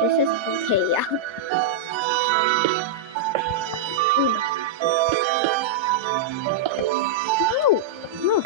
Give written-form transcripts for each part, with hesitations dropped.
This is okay, yeah. No. No.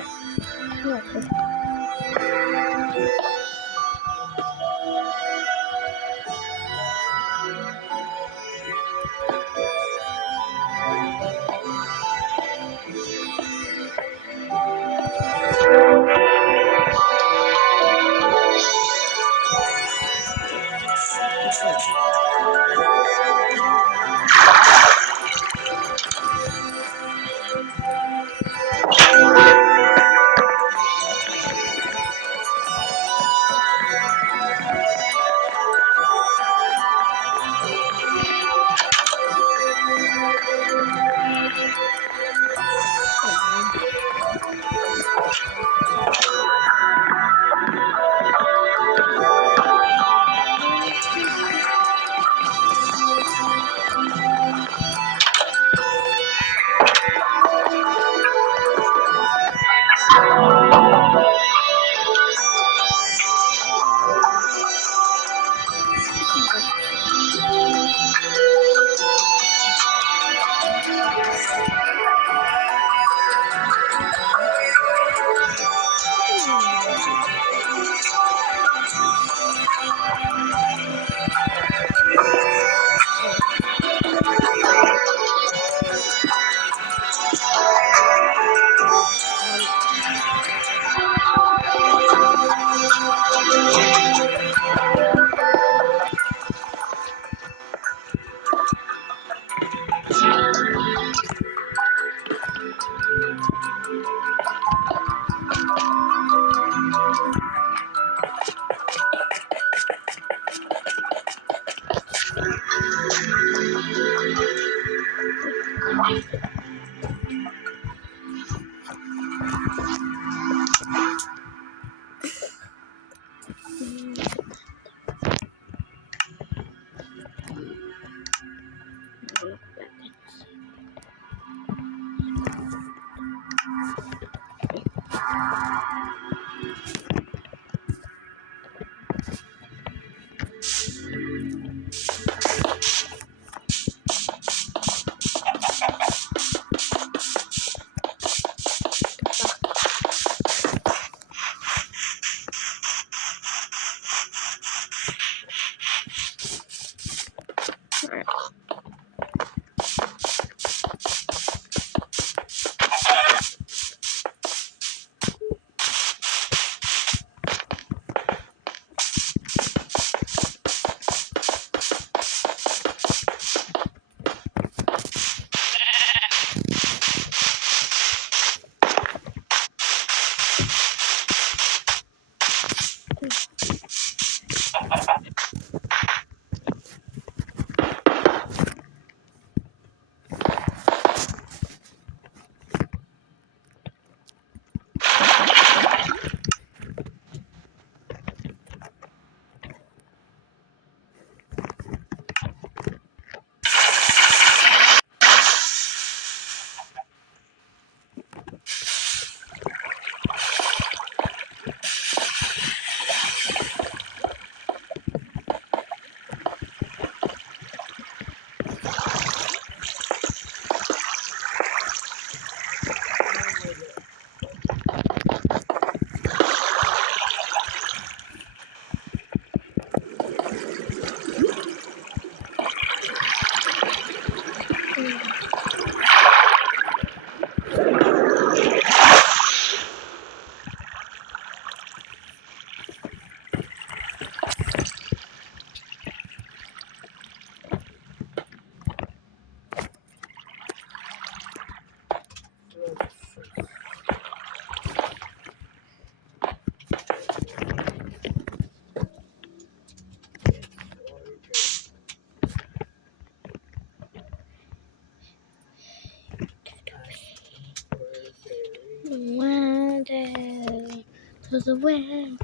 To the wind,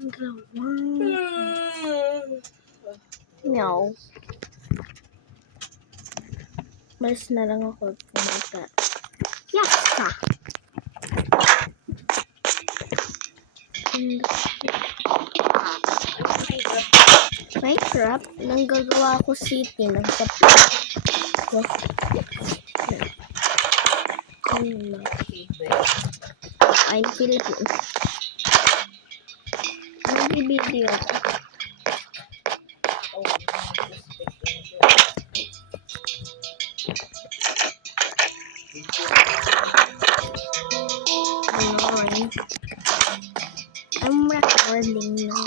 the wind. No. Mas na lang ako pumunta. Yaka! Minecraft, nanggagawa ko city ng I'm Philippines. Nag-video ako. Annoying. I'm recording now.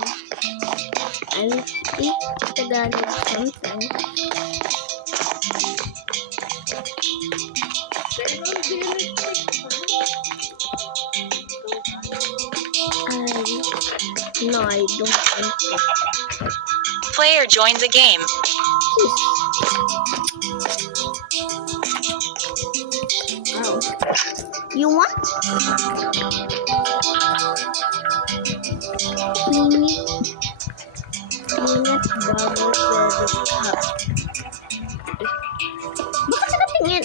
I'll speak Tagalog something. No, I don't think so. Player joined the game. Oh. You want? Peanut butter credit cup. Bakit nakatingin?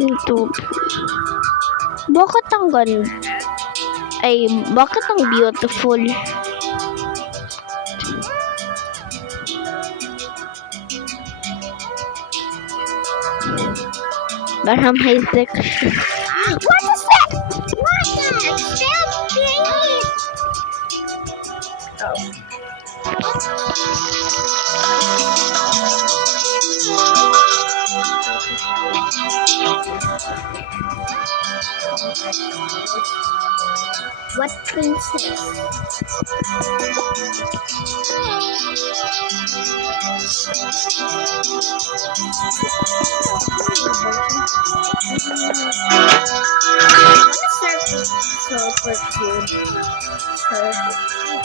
YouTube. Bakit ang ganda? Ay, bakit ang beautiful? Para may section. What is that? What is that? What princess? Super cute.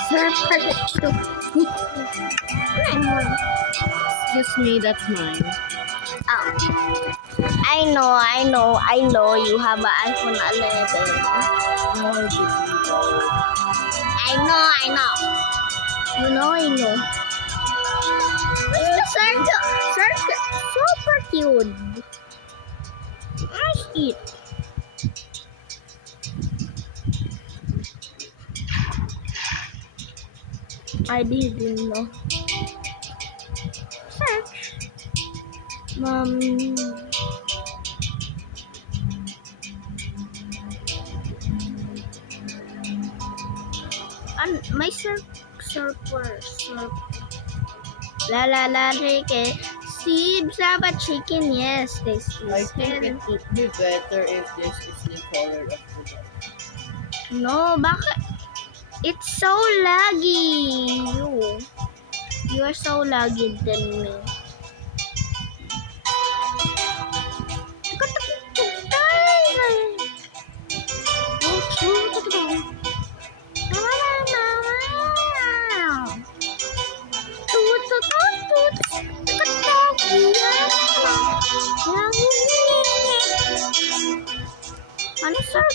Super cute. Excuse me, that's mine. Oh. I know. You have an iPhone 11. I know. I know. What's the circle? Super cute. Nice eat. I didn't know. Search. My surfer. La chicken. Steve Saba chicken, yes, tasty. I think it would be better if this is the color of the dog. No, bakit? It's so laggy. You are so laggy than me. Ano sir?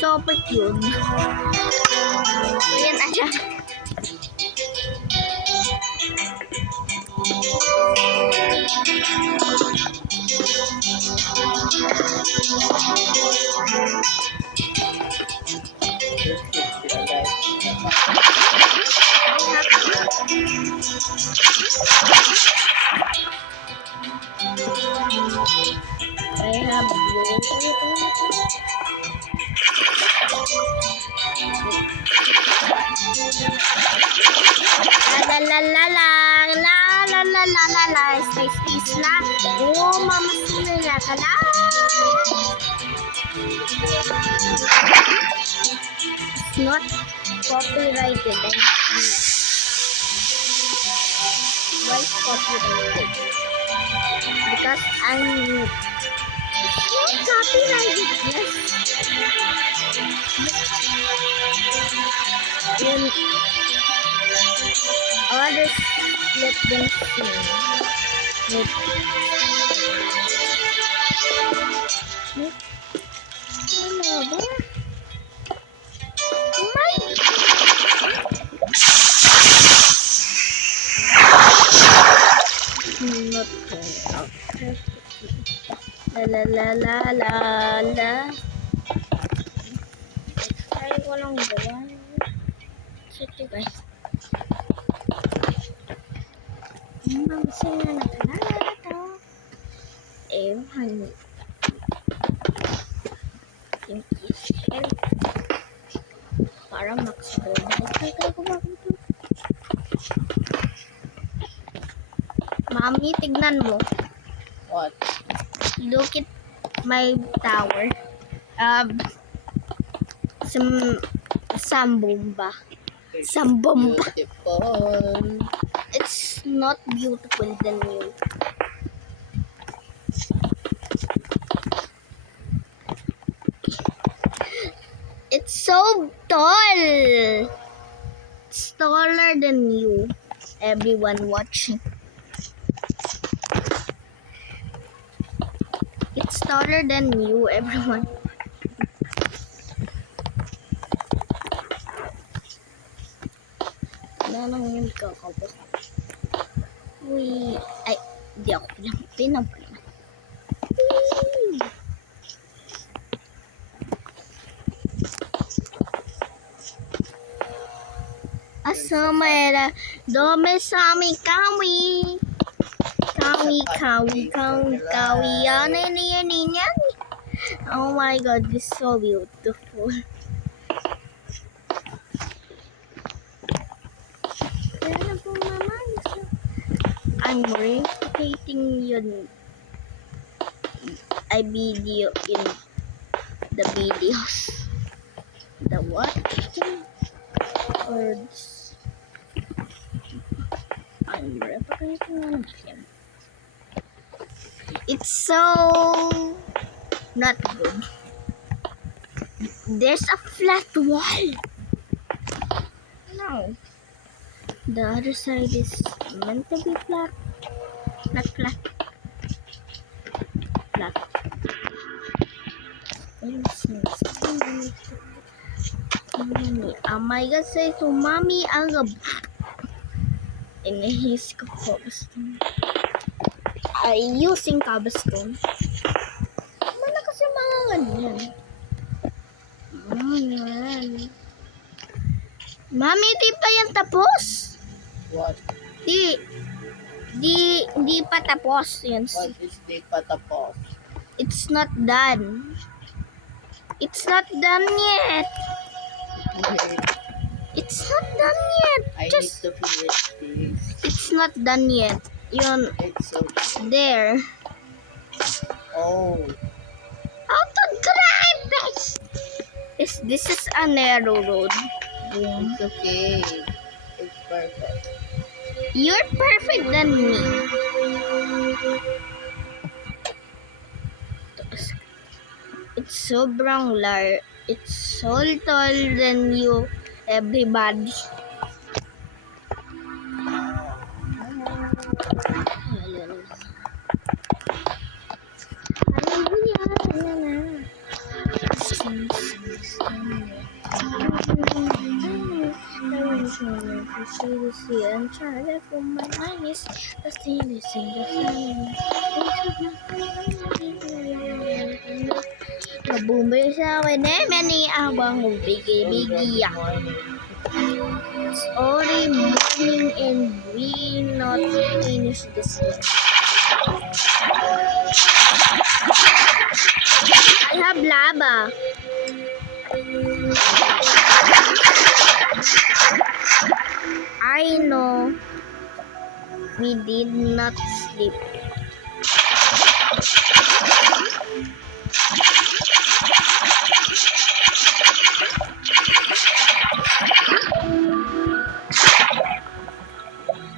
Super cute. Ayan aja. I have la space na. Oh, mama sila ka na. It's not copyrighted. Why copyrighted? Because I'm not copyrighted. Yes. And others let them sing. Hello there. Not okay. La. Let's try Try ko lang gawa. Sige guys. Ang sina na ito. Ewan. Yung shell. Para max gold. Try ko ba ito? Mami, tignan mo. What? Look at my tower. Sambomba. Sambomba. Beautiful. It's not beautiful than you. It's so tall. It's taller than you. Everyone watching. It's taller than you, everyone. Nanang yung kakapos. Uy. Ay, di ako pinapala. Asamera. Dome sami kawi. Kawi. Yan. Oh my god, this is so beautiful. I'm replicating yun. I video in the videos. The what? Words. I'm replicating him. It's so not good. There's a flat wall. No. The other side is meant to be flat. Flat. Amay kasi sumami ang inihis ko cobblestone. Using cobblestone. Mana kasi mga ganyan. Mami, di pa yan tapos? What? Di pa tapos yun. What is di patapos? It's not done. It's not done yet. Okay. It's not done yet. I need to finish this. It's not done yet. Yun, It's so there. Oh. How to drive this? This is a narrow road. It's okay. It's perfect. You're perfect than me. It's sobrang large. It's so tall than you, everybody. I'm trying for my eyes. The thing is in the sun. Mabumbay sa akin many abang bigi yak. It's already morning and we not finish this one. I have lava. I know we did not sleep.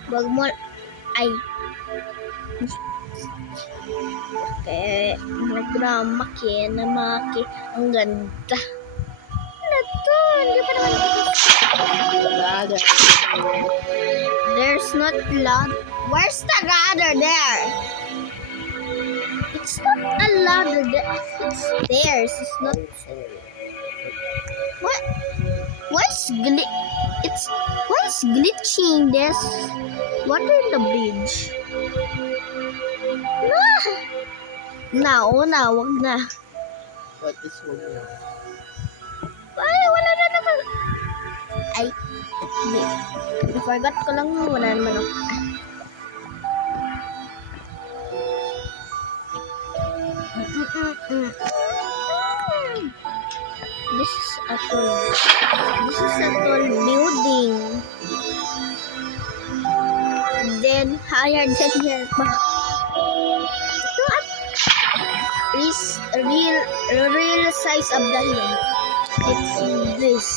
Wag mo ay nagdrama na maki ang ganda. Ano to? Hindi pa naman Rather. there's not ladder. Where's the ladder there? It's not a ladder there. It's stairs. It's not. Oh, sorry. What? Why is glitching? There's water in the bridge. Na, wag na. What is wrong now? Ay, wala na I-forgot ko lang, wala naman ako. This is a tall. This is a tall building. Then higher than here pa. Ito is real size of the hill. It's this.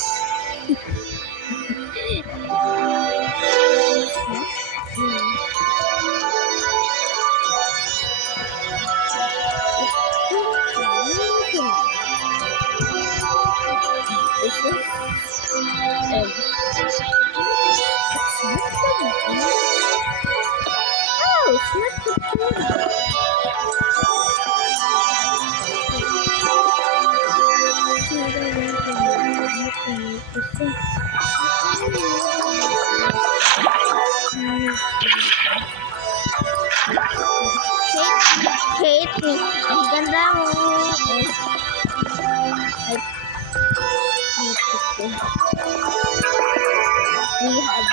This is it's not the hate me. Ang ganda mo. We have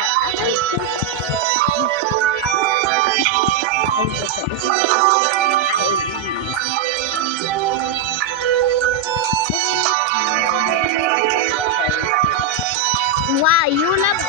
wow, you love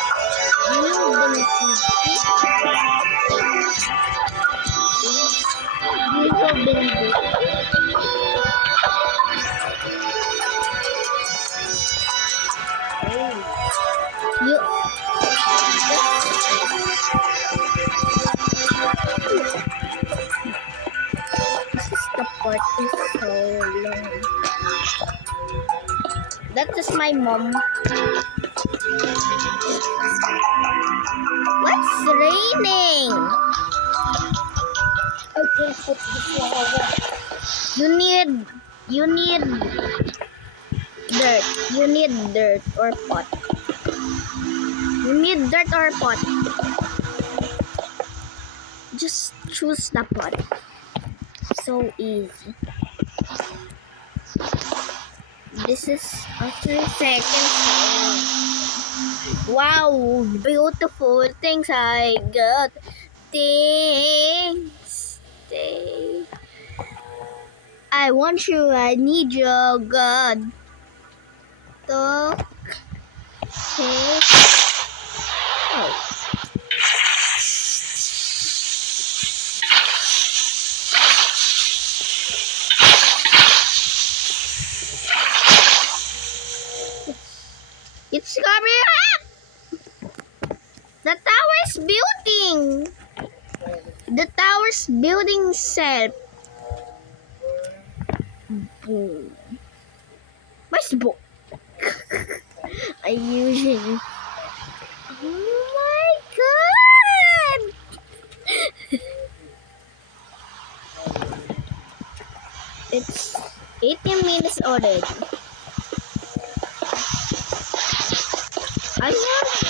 the part is so long. That is my mom. What's raining? Okay, put the flower. You need dirt. You need dirt or pot. You need dirt or pot. Just choose the pot. So easy. This is a 3 seconds. Wow, beautiful things I got. Things. I want you, I need you, God. Talk. Okay. Oh. It's coming up! The tower's building! The tower's building itself. Boom. Where's the book? I usually... Oh my god! It's 18 minutes already. I have